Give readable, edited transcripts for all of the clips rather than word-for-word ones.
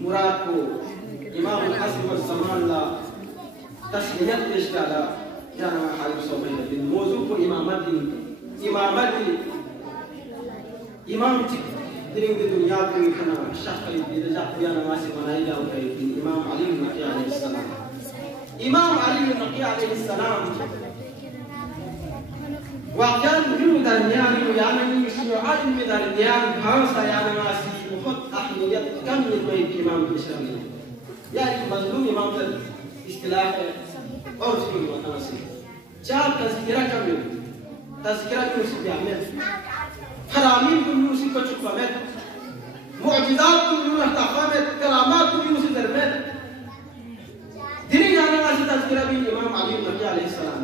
मुराद को इमाम असर व ज़मान ला तस्लीयत पेश डाला जाना हाल सोबे दिन मौजू को इमामत इमाम दिन दुनिया को इतना शक्ल दे जातिया नमाज मनाई जाओ है इमाम अली नकी अलैहिस्सलाम वाक़यान बिनु दरमियान यानी शुआद में दरमियान भाषा यानी आसी बहुत अहमियत कम में इमाम की शामिल या एक मज़लूम इमाम का इस्तिलाह है और उसकी मुतासी चार तज़किरा कम तज़किरा को उसी में फरामीन को उसी को चुका में मुअजिज़ात को उन्होंने ताक़ा में करामात को उसी दर में दिनी जाने वाली तज़किरा भी इमाम अली नकी अलैहिस्सलाम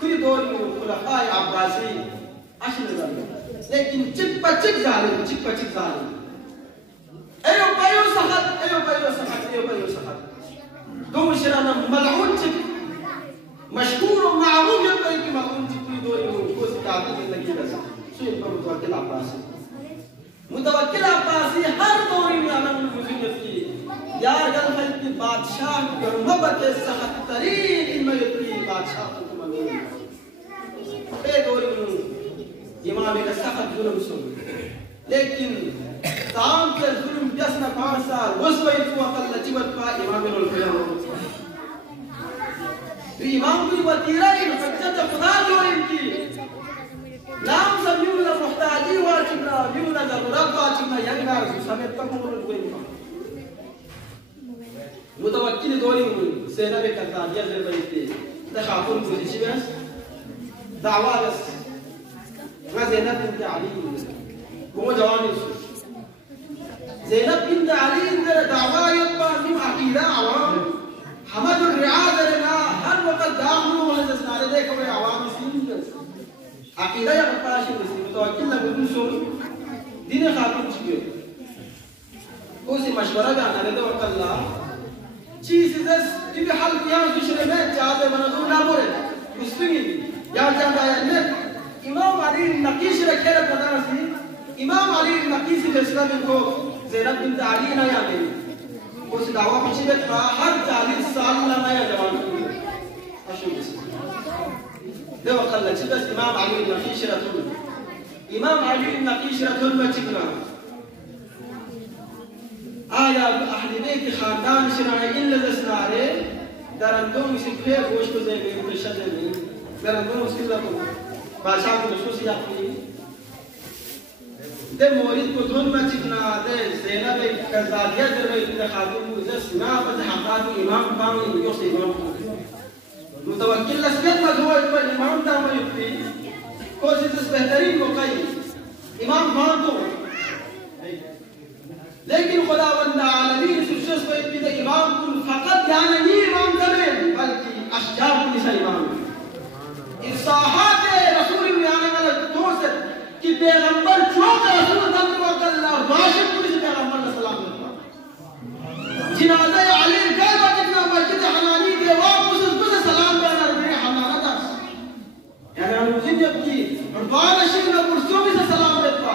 खुद दौर में खुलाफाए अब्बासी अशर लेकिन चिक जालिम अयो बायो सखत दो मुशराना मलऊन चिक मशहूर और मारूफ है कि मलऊन चिक पूरी दौर में को सिताती जिंदगी का सुन पर मुतवक्किल अब्बासी हर दौर में आना मुझे की यार गल खल की बादशाह की मोहब्बत सखत तरीन इनमें इतनी बादशाह को दौर इमाम का सख्त जुल्म सुन लेकिन ताम के जुल्म जसना 5 साल वसवई को अकल लचिवत का इमाम ने बोला तो इमाम की वतीरा इन हज्जत खुदा जो इनकी नाम सब यूं ना मुहताजी वाजिबना यूं ना जरूरत वाजिबना यंगा समेत तक बोल कोई मुतवक्किल दौर सेना में करता दिया से बैठे तखाफुन को शिवस दावा बस ज़ैनब बिन्त अली वो जवान ज़ैनब बिन्त अली इंदर दावा यत्बाज़िम अक़ीदा आवाम हमद रियाज़ लेना हर वक़्त दाखलू वाले जस्नारे देखो वे आवाम सीन अक़ीदा या बर्ताशी मुस्लिम तो अकेला बिल्कुल सुन दिन खातून चिके उसे मशवरा जाना ले तो अकल्ला चीज़ इधर इधर हल किया दूसरे में चाहते बना ना बोले मुस्लिम या जाना इमाम अली नकीश रखे रखना इमाम अली नकीश फैसला को ज़ैनब बिन्त अली ना याद उस दावा पीछे में था हर 40 साल ना नया जवान अशुभ देखो कल लचित इमाम अली नकीश रखूल में चिकना आया अहले बैत खानदान शराय इन लज़नारे दरंदों से फिर गोश्त को ज़ैनब बिन्त शदन दरंदों उसके ज़रूर बादशाह को खुशियात की दे मौलिद को धुन में चिकना दे ज़ैनब कज़ादिया दरबार की खातून को जस ना पद हक़ाक़ इमाम काम यो से इमाम मुतवक्किल लस्कत में हुआ इस इमाम दाम में थी कोशिश बेहतरीन मौक़ई इमाम मान दो लेकिन खुदावंद आलमीन सुशस को इतने इमाम कुल फ़क़त यानी नहीं इमाम करें बल्कि अशजाब निसा इमाम इसाहात रसूल में आने वाला दोस्त कि पैगंबर चौक रसूल अल्लाह वाशिद पुलिस पैगंबर सल्लल्लाहु अलैहि वसल्लम जिनाज़े अली गैब कितना मस्जिद हनानी देवा कुछ सलाम करना रे हमारा यानी हम जिद की और बादशाह ने कुर्सियों में से सलाम देता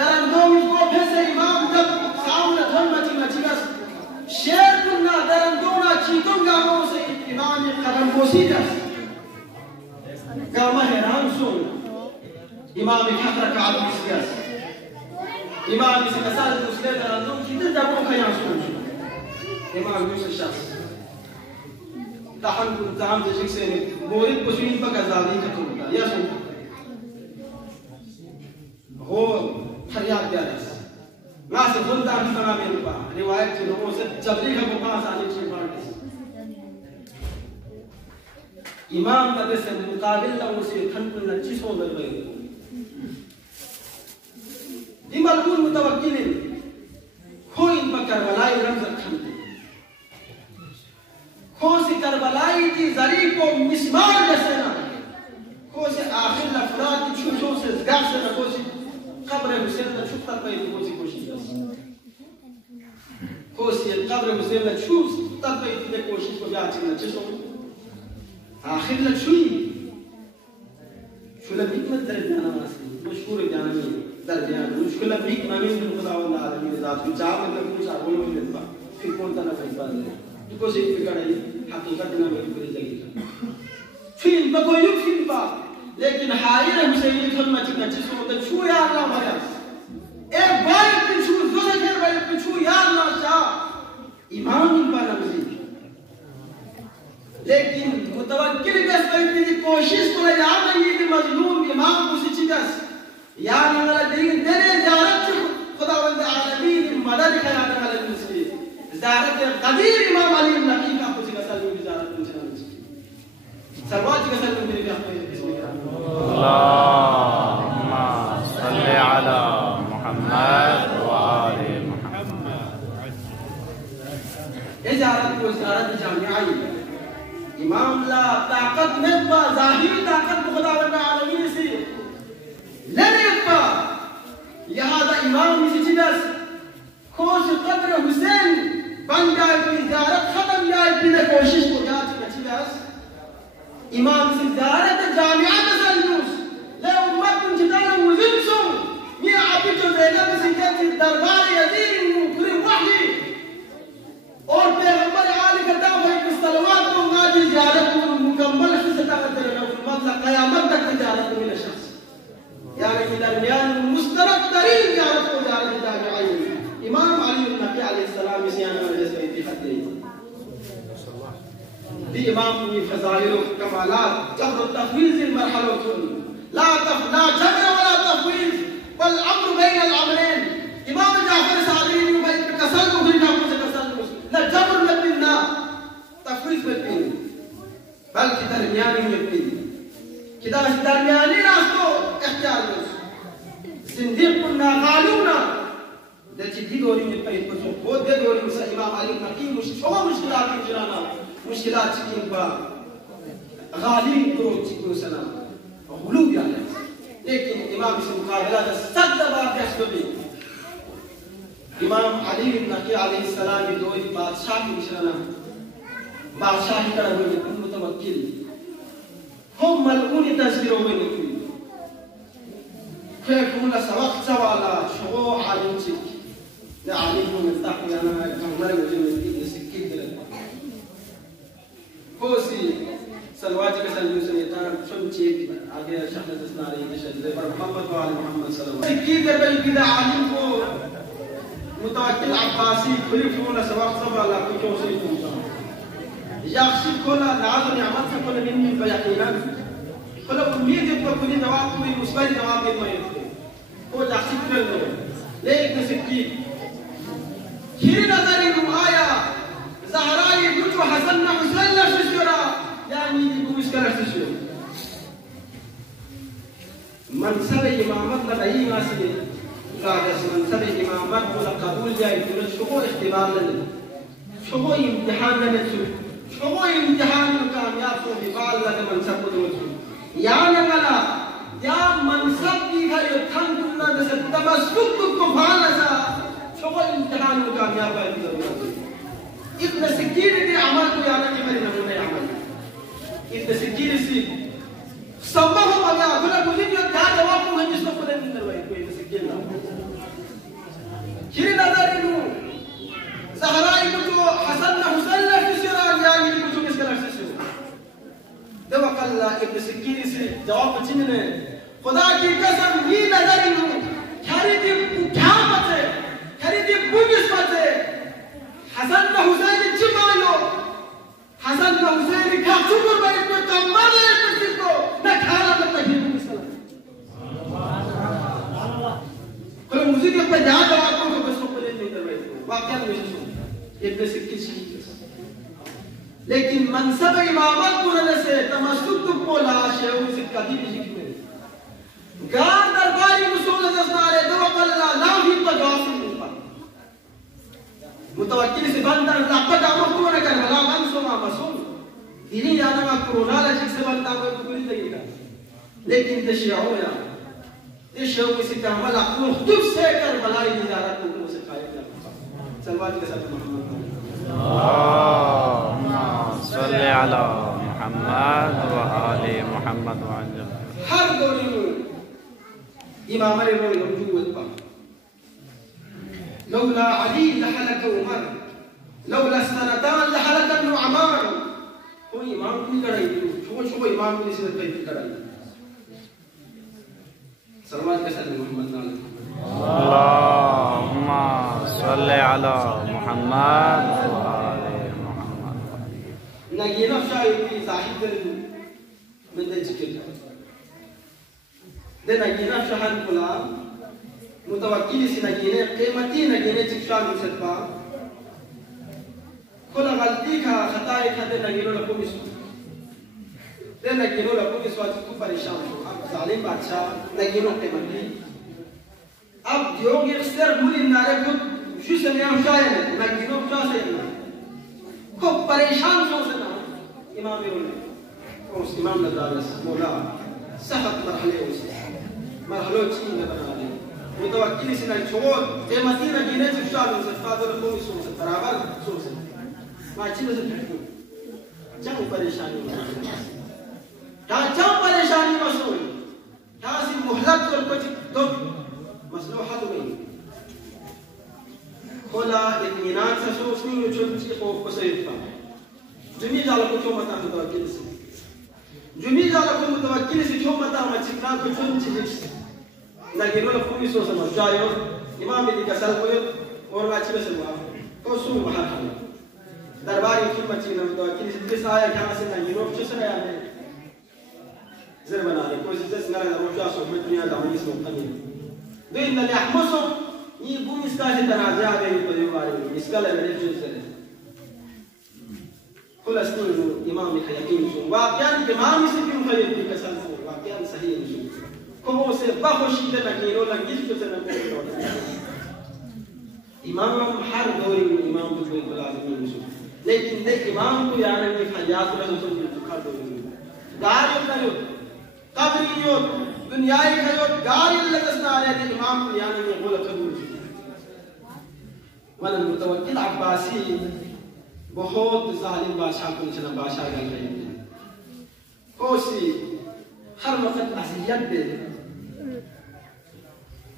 दरंदों को फिर से इमाम जब सामने धन मचिगा शेर कुन्ना दरंदों ना चीतों गामों से इमाम कदम पोसी जा गामा हैरान सुन इमाम खतरा का आदमी सियास इमाम इस मसाल मुस्लिम दरंदों कितने जगहों का यहाँ सुन इमाम दूसरे शख्स ताहन ताहन जैसे से मोरिद कुशीन पर कज़ादी का तुमका या सुन हो फरियाद दिया ना से बोलता है कि मेरे पास रिवायत के लोगों से जबरी का पास आने की बात इमाम नबी से मुकाबिल लोगों से ठंड न चीज़ों में गए इमाम मुतवक्किल कोई इन पर करबलाई रमज़ खंड खोसी करबलाई की जरी को मिस्मार जैसे ना खोसी आखिर लफड़ा की छुछों से ज़गार से न खोसी कब्र हुसैन ने छुपता पे खोसी कोशिश खोसी कब्र हुसैन ने छुपता पे इतने कोशिश को जांच न चीज़ों आखिर लक्ष्मी शुला बिकमत तरह जाना वासी मशहूर जाना नहीं दरमियान मुश्किल भी माने खुदावंद आलमीन ज़ात की चाह में कुछ आगोल में लेता फिर कौन तना करता है को से फिकर है हकीकत ना में पूरी जगह फिल्म को कोई फिल्म बा लेकिन हाई ने हुसैन थन मच नच सो तो छू यार ना भया एक बार पे छू जोर के बार पे छू यार ना चा इमाम पर नमजी लेकिन मुतवक्किल बस की कोशिश को यार नहीं कि मजलूम इमाम को सिचिदस यार वाला दिन देने ज़ियारत खुदावंद आलमीन मदद खया वाला मुस्लिम ज़ियारत कदीर इमाम अली इब्न नकी का कुछ गसल में ज़ियारत मुझे सरवाज गसल में मेरे पे अल्लाहुम्मा सल्ली अला मुहम्मद व आले मुहम्मद। ये ज़ियारत को ज़ियारत जामियाई इमाम ला ताकत में बा ज़ाहिरी ताकत खुदावंद आलमीन से लेने पा लिहाजा इमाम सिचिदस खोश कब्र हुसैन बन जाए की ज़ियारत खत्म जाए की कोशिश को जाती सिचिदस इमाम से ज़ियारत जामिया तसल्लुस ले उम्मत कुछ दाना मुजिम सो ये आप जो ज़ैनब से कहती दरबार यजीद पूरी वही और पैगंबर आली का दावा है कि सलवात को गाजी ज़ियारत को मुकम्मल से सदा करते रहना मतलब क़यामत तक ज़ियारत में शख्स यानी कि दरमियान मुस्तरद तरीन ज़ियारत को ज़ियारत जामियाई इमाम अली इब्न नकी अलैहिस्सलाम इस यानी में जैसे इत्तिहाद दी इमाम की फज़ाइल व कमालात जब्र तफवीज़ मरहलतुन ला जब्र वला तफवीज़ बल अम्र बैन अल अमरैन इमाम जाफर सादिरी ने भाई कसल को फिर आपको से कसल ना जब्र में पिन ना तफवीज़ में पिन बल्कि दरमियानी में पिन किदा दरमियानी रास्तो इख्तियार करो जिंदगी कुन्ना गालूना दची दी दोरी में पे को बहुत दे दोरी में इमाम अली नकी मुश्किलात की जराना मुश्किलात की बा गाली को चिको सलाम गुलू भी आया लेकिन इमाम से मुकाबला का सद बार दस्तबी इमाम अली इब्न नकी अलैहिस्सलाम की दोरी बादशाह की जराना बादशाह का हुए मुतवक्किल हम मलऊनी तस्वीरों में लिखी فيكون سبق سوالا شغو عالمتك لا عليكم التقوى انا كمل وجه سكيت كوسي سلواتك سلوسنيتان شمتي आगे शब्द दसनारी शब्द पर मोहम्मद व आले मोहम्मद सल्लल्लाहु अलैहि वसल्लम सक्की दबल बिदा आलिम को मुतवक्किल अब्बासी खुलीफुन सवाब सवाला को से तुमसा याखशिब कोला नाज नियामत से कोला निम्न बयाकीना कोला उम्मीद को कोई जवाब कोई मुस्बत जवाब दे पाए वो याखशिब कर लो लेकिन सक्की खीर नजर आया ज़हराई कुछ हसन न हुसैन नशरा यानी वो इसका नशरा मनसब इमामत नहीं वासिले कागज मनसब इमामत को कबूल जाए तो शुको इख्तिबार ले शुको इम्तिहान में शुको इम्तिहान में कामयाब हो बिबाल लगे मनसब को दो या नगला या मनसब की घर थन तुमना जैसे तमस्सुक को फाल सा शुको इम्तिहान में कामयाब है जरूरत इब्न सिक्कीर के अमल को याद के मेरे नमूने अमल इब्न सिक्कीर से संभव हो गया अगर मुझे जो क्या जवाब को हम इसको पता नहीं करवाए कोई इब्न सिक्कीर ना खीर नजर इनु ज़हरा इनु जो हसन न हुसैन ने फिसरा यानी इनु जो किसका लफ्ज़ से दवकल्ला इब्न सिक्कीर से जवाब चिन्हने खुदा की कसम ये नजर इनु खरीदी क्या बचे खरीदी बुगिस बचे हसन न हुसैन चिमायो हसन न हुसैन का शुक्र भाई को कमाल है किसको न खाना न तकलीफ मिसल कोई मुझे के पे जा जवाब को बस को ले नहीं करवाए वाकया में इब्न सिक्कीर सही लेकिन मनसब इमामत पुरने से तमस्सुक को लाश है उसे कभी नहीं किए गार दरबारी मुसूल दस्तारे दो कल्ला ला भी तगाफिल मुतवक्किल से बंदा लापता को न कर भला मन सोमा मसूम इन्हीं जाना का कोरोना लजिक से बनता कोई पूरी देगा लेकिन दशियाओ या दशियाओ किसी का अमल अकुल खुद से कर भलाई निजारत को सिखाया जाता सलवात के साथ मोहम्मद अल्लाहुम्मा सल्ली अला मुहम्मद व आले मुहम्मद व अजल हर दौर में इमाम ने لولا علي لهلك عمر لولا السنتان لهلك ابن عمار कोई इमाम की कढ़ाई छो इमाम की निस्बत पे कढ़ाई सलवात के साथ मोहम्मद नाल अल्लाहुम्मा सल्ली अला मुहम्मद व आले मुहम्मद नगीना शायरी साहिब من ذلك ده نجينا شهر كلا متوكل سنجينا قيمتي نجينا تكشان مسبا كلا غلطي كا خطاي كا ده نجينا لكم يسوع ده نجينا لكم يسوع تكون परेशान हो अब जालिम बादशाह नगीना قيمتي अब योग एक्सर बुरी नारे को शुष्ण ने शायद नगीना शायद को परेशान हो सना इमाम ने उस इमाम नदारस मोला सख्त مرحلة شيء نبغى متوكل سنا شغل قيمتي نجينا تشتغل من سفاد ولا كوي سوس ترابر سوس ما شيء بس تحكم جام परेशानी جام परेशानी مسؤول تاسي مهلت ولا कुछ तो مسلوح هذا مين خلا اطمینان سوس नहीं उछल चीज़ को पसंद था दुनिया जाल को क्यों मत متوكل से दुनिया जाल को متوكل से क्यों मत मचिकना को चुन चीज़ لكن ولا فوق يسوع سما جايو إمام اللي كسل كويو ورنا شيء بس ما كوسو محل درباري كل ما تيجي نمدوا كل شيء بس آية كنا سنا يروح شو سنا يعني زر بناري كويس بس نرى نروح جاسو مدنيا دامني اسمه قليل ده إن اللي أحمسه يبون إسكال تنازع عليه يقولوا عليه إسكال اللي يجوز له كل أسطول إمام يخيّم شو واقعاً إمام يسكين خيّم كسل واقعاً صحيح شو como se bajo shida na kiro la gilto se na ko imam har dori imam to bil lazim musu lekin de imam ko yana ni hayat la so to khar dori gar yo qabri yo dunyai yo gar la tasna ala de imam ko yana ni gola kabul wala mutawakkil abbasi बहुत जालिम बादशाह को चना बादशाह गल रही कोसी हर वक्त अज़ियत दे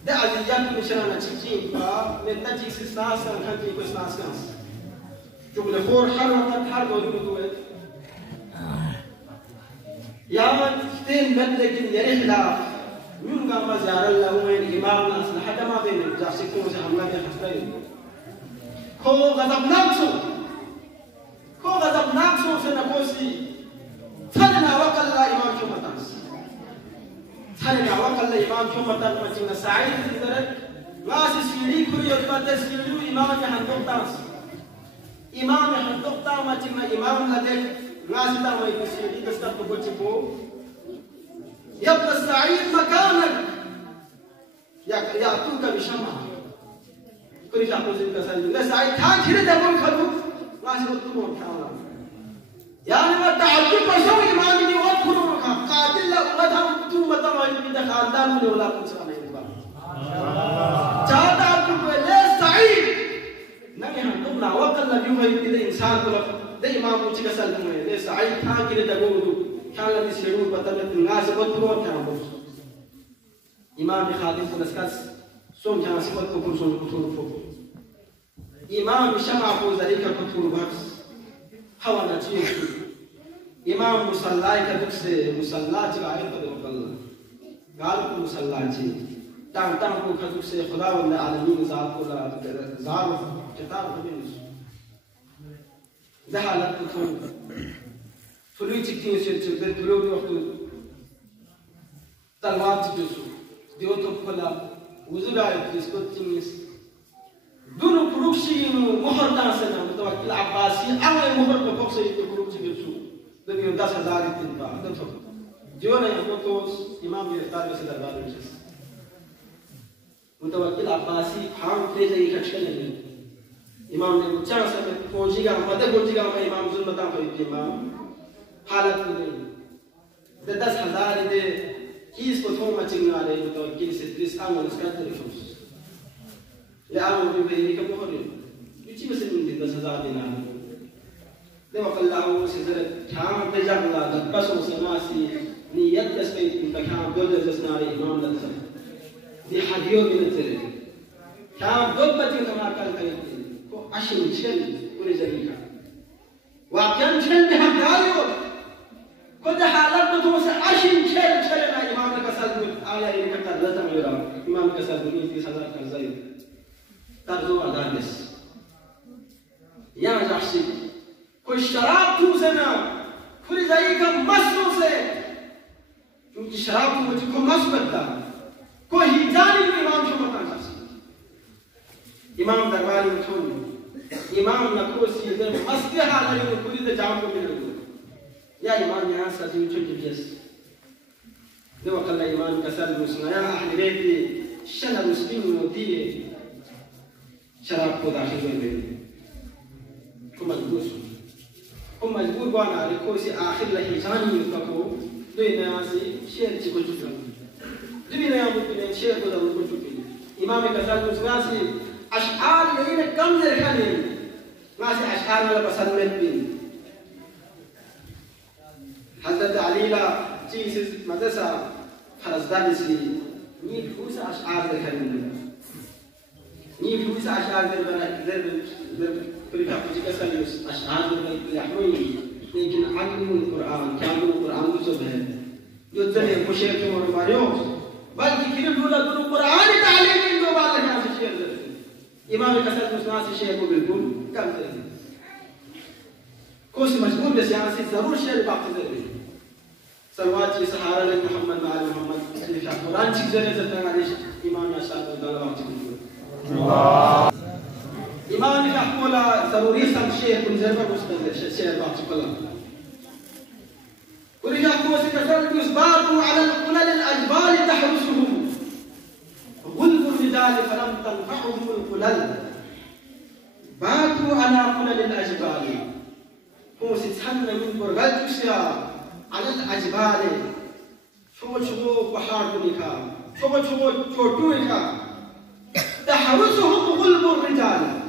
ده أزيان مشرنا تشكين فنتجي سناس كان كي بس ناس كان شغل خور حركة حرب ودوه يا من تين بدلكين يرحلا من قام زار الله وين إمام ناس لحد ما بين جاسكون سامنا بيحصل كو غضب ناقصو سنقوسي ثنا وقال الله إمام شو متاس ثنا وقال الله إمام شو متاس ما تيجي سعيد تدرك ما سيسيري كل يوم تسيري إمام يحندق تاس إمام يحندق تا ما تيجي إمام لدك ما سيدا ما يسيري كستر تبوتشبو يبقى سعيد مكانك يا توك بشمع كل شيء أقول لك سعيد سعيد كان كذا تقول خلو ما سيدا تقول كلام يعني ما تعجب بسوي إمامي وأدخلوا قاتل لا أمتهم توم تما يبيد خاندان من ولا كنسان يبغى جاء تعجب ليه سعيد نعم نبنا وقال لا يوم يبيد إنسان كله ده إمام وجه كسلم ليه سعيد كان كده تقولوا كان لدي سيرور بتمت الناس بتقول كان بس إمام خادم فنسكاس سوم كان سبب كفر سوم كفر فوق إمام شمع فوز ذلك كفر بس هوا نتيجة إمام مسلّى كدكسة مسلّى جاهل كدوكل قالوا مسلّى تام كو كدكسة خدا ولا عالمين زار كلا زار كتاب كبير ده حالات كتون فلوي تكتين سيرتشل ده فلوي وقت تلوات تجسو ديوتو كلا وزراعي كيسكوتينيس دونو بروكشينو مهر تاسنا متوكل عباسي أول مهر بفوكسي بروكشي بيسو ده بيوم 10,000 تنبا ده فوق جوانا يحطوس إمام يختار بس دربار وجس متوكل عباسي خام تريزا يكشكل إمام ने मुच्चा समय पहुँचेगा मध्य पहुँचेगा मैं इमाम जुल्मता को इमाम हालत में नहीं ده 10,000 ده किस को थोड़ा मचिंगा रहे मुतवक्किल से 30 आंगन इसका तरीक़ों لأمر ببينك مخرج يجي بس من 10,000 دينار لما قال له سيدنا كام بجاب الله بس وسماسي نيت تسبيت من كام دولة جسناري إمام للسب دي حديو من التري كان ضبط كما قال كيفين كو عشان شل كل زريكا وكان شل بهدايو كل حالات بدوس عشان شل ما إمام كسل آية إنك تدرس ميرا إمام كسل بني في صدر كنزاي ترجو أدانس يا جحشي كل شراب توزنا كل زريكا مسلوسه क्योंकि शराब को मुझको मस्त करता कोई हिजानी में इमाम शो मत आना इमाम दरबारी में छोड़ इमाम नखो सीधे मस्ती हाल है पूरी तो जाम को मिल रही या इमाम यहाँ सजी उच्च जिबियस देव कल्ला इमाम कसर मुस्लिम या अहले बेटी शल मुस्लिम होती है शराब को दाखिल में को मजबूर बना रखो इसे आखिर लहिजानी को दुनिया से शेर चिको चुका दुनिया में शेर को दाव को चुकी इमाम कसर मुस्लिम से अशआर लेने कम से खाने वहाँ से अशआर वाला पसंद में भी हज़रत अलीला चीज़ मदरसा फरज़दार इसलिए नी फूस अशआर देखने नी फूस अशआर दर पूरी काफ़ी कसर अशआर दर याहमी लेकिन अल्लाह कुरान क्या कुरान जो है जो जने मुशेर के और मारियो बल्कि फिर बोला तो कुरान तालीम इन दो बात है से शेयर करते इमाम कसर मुस्ना से शेयर को बिल्कुल कम करते कोई मजबूर से यहाँ से जरूर शेयर बात करते सलवात की सहारा ले मोहम्मद वाले मोहम्मद से कुरान सीख जने से तंगालिश इमाम अशाद अल्लाह अल्लाह इमाम ने बोला जरूरी सब शेयर कुन जरूर मुस्तदर शेयर बात कला ورجع قوس كسرت يسباط على القلل الأجبال تحرسهم غلب الرجال فلم تنفعهم القلل باتوا على قلل الأجبال قوس تسحن من برغل تسيا على الأجبال شو بحار بنيكا شو شوتويكا تحرسهم غلب الرجال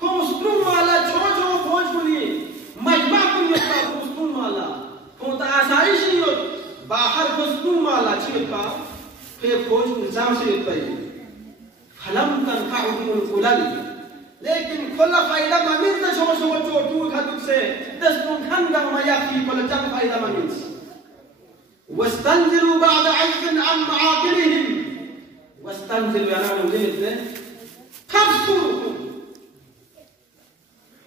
قوس نوم على شو فوج بني مجمع بني قوس نوم على كنت आसाइश नहीं हो बाहर बस्तूं माला चिपका फिर फौज निजाम से पे खलम तनफाउहुल कुलल लेकिन खुला फायदा ममिन न छो छो चोटू खादुक से दस्तुं खंगा माया की कुल जब फायदा ममिन वस्तंजिरु बाद अज्न अम माआकिलहिम वस्तंजिरु याना मुझे तफसुरुकुम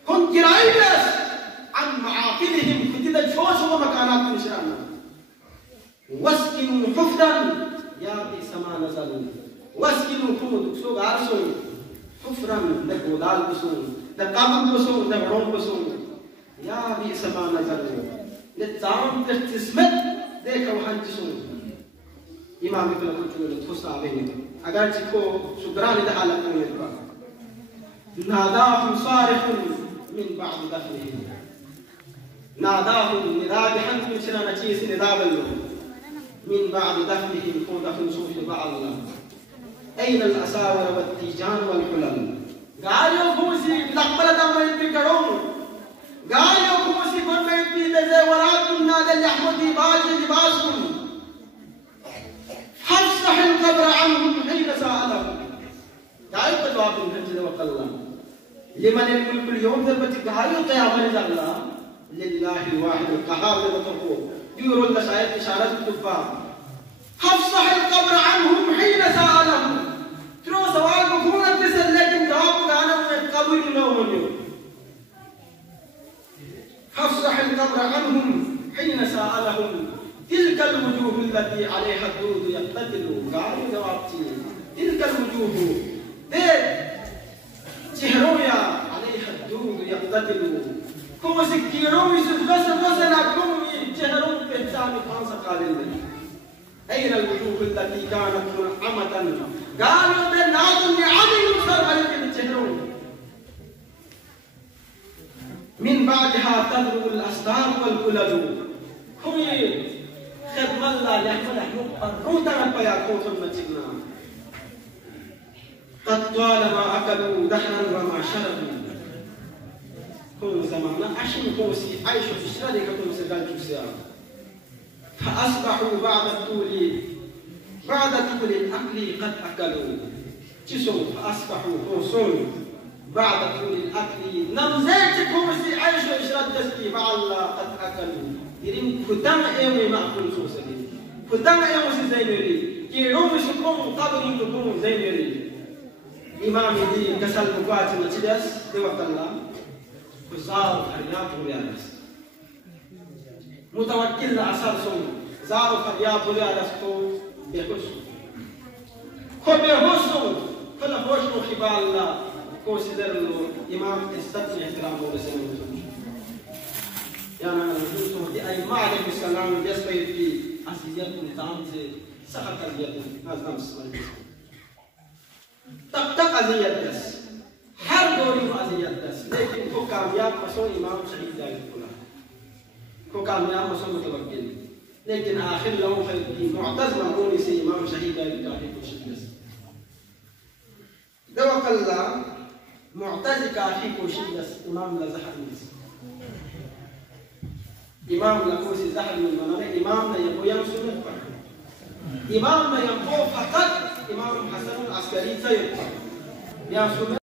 कुन किराइलस अम माआकिलहिम كده شوش هو مكانات مشرانا واسكنوا حفدا يا بسما نزلوا واسكنوا حمد سوق عرسون حفرا نقودال بسون نقابل بسون نبرون بسون يا بسما نزلوا نتعام تستسمت देखो हंचसुन इमाम के लोग चुने थोसा आवेंगे अगर जिको सुग्रान इधर हालत में होगा नादाहुम सारिहुन मिन बाद दफनिहिम नादाहुम निदाबिहन कुल चना नचीस निदाबल्लो मिन बाद दफनिहिम को दफन सूफी बाअल्लाह أين الأساور والتيجان والحلل قالوا خوسي لقبلة ما يتكرون قالوا خوسي كن ما يتزورات النادى الأحمدي باجي لباسكم فافسح القبر عنهم حين سألهم قالوا بجواب الهجر وقال لمن الملك اليوم ذربتي قالوا قيامة الله لله الواحد القهار لبطرقه يورو المشايخ إشارة التفاح فافسح القبر عنهم حين سألهم ترى سوال بكون تسأل لكن جواب كانوا من قبر لهم فافسح القبر عنهم حين سألهم تلك الوجوه التي عليها الدود يقتتل قالوا جوابتي تلك الوجوه چهرويا عليها الدود يقتتل كم سكيرو يسوع غسل كم چهرو پہچان کون سا قابل نہیں أين الوجوه التي كانت منعمة قالوا بنات النعم يكسر عليك بالجهرون من بعدها تضرب الأسنان والكلل هم خدم الله يحمل الروتا نبيا كوت المجنة قد طالما أكلوا دهرا وما شربوا هم زمانا عشان كوسي عايشوا في الشارع كم سجال جوسيا فأصبحوا بعد طول الأكل قد أكلوا تسوم فأصبحوا توصون بعد طول الأكل نمزيت كوسي عيش وإشراد دسكي مع الله قد أكلوا يرين كتام إيوي مأكل سوسلي كتام إيوي زينري كي رومي سكون قبري تكون زينري إمام دي كسل بقات نتدس دي وقت الله وزار فريات ويانس متوكل أسر سوم زار فريات ويانس كو بيكوش كو بيهوسو فلا هوشو خبال consider الإمام استثنى احترام ورسوله يعني أنا نقول دي أي معلم السلام بيسبي في أسيات نتامز سخط أزيات نازم سمعني تق أزيات بس هر دوري أزيات بس لكن كو كامياب مسون إمام شهيد داير كلها كو كامياب مسون متوكل لكن آخر يوم في معتز مأمون سي إمام شهيد داير كافي كل بس دوك الله معتز كافي كل بس إمام لا زحل نس إمام لا كوسي زحل من منامه إمام لا يبغى يمسك إمام لا يبغى فقط إمام حسن العسكري سيد يا